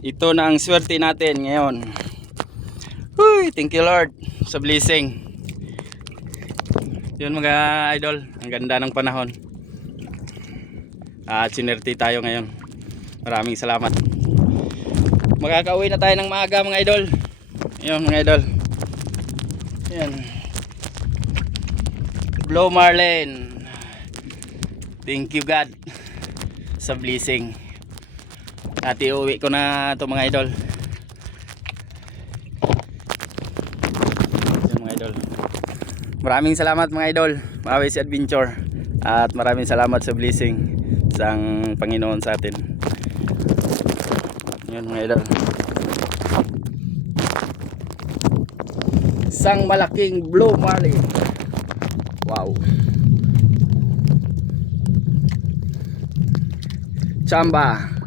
ito na ang swerte natin ngayon. Uy, thank you Lord sa blessing. Yun mga idol, ang ganda ng panahon. At sinerte tayo ngayon. Maraming salamat. Makakauwi na tayo ng maaga mga idol. Yun mga idol. Yan. Blue Marlin. Thank you God sa blessing. At iuwi ko na ito mga idol. Yan mga idol. Maraming salamat mga idol, Mawis Adventure. At maraming salamat sa blessing sang Panginoon sa atin. Yan mga idol. Isang malaking Blue Marlin. Wow. Chamba.